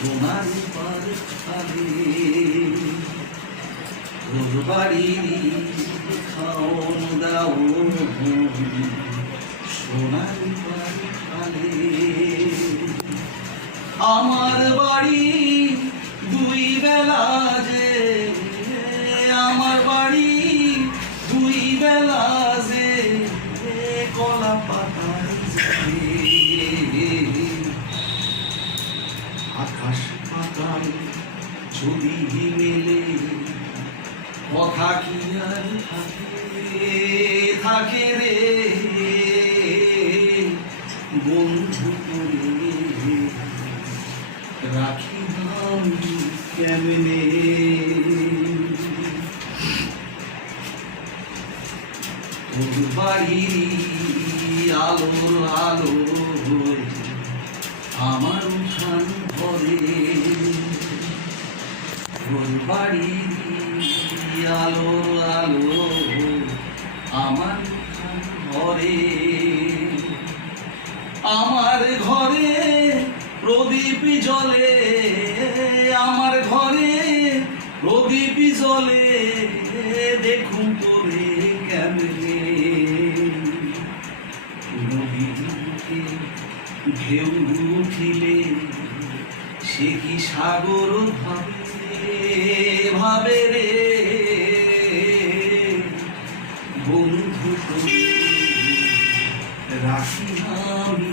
সোনার পার খালে তোর বাড়ির খাওন দাও সোনার পার খালে আমার বাড়ি দুই বেলা যে আমার বাড়ি দুই বেলা যে কলা পাতার আকাশ পাতাল যদি মেলে কথা কি আর থাকে রে বন্ধু করে রাখি আমি কেমনে তোর বাড়ি আলোর আলো আমার উঠান ঘরে তোর বাড়ি আলোর আলো আমার উঠান ঘরে আমার ঘরে প্রদীপ জ্বলে আমার ঘরে প্রদীপ জ্বলে দেখুন তোরে কেমনে নদীকে ঢেউ উঠিলে সে কি সাগর ভাবে রে বন্ধু রাখি আমি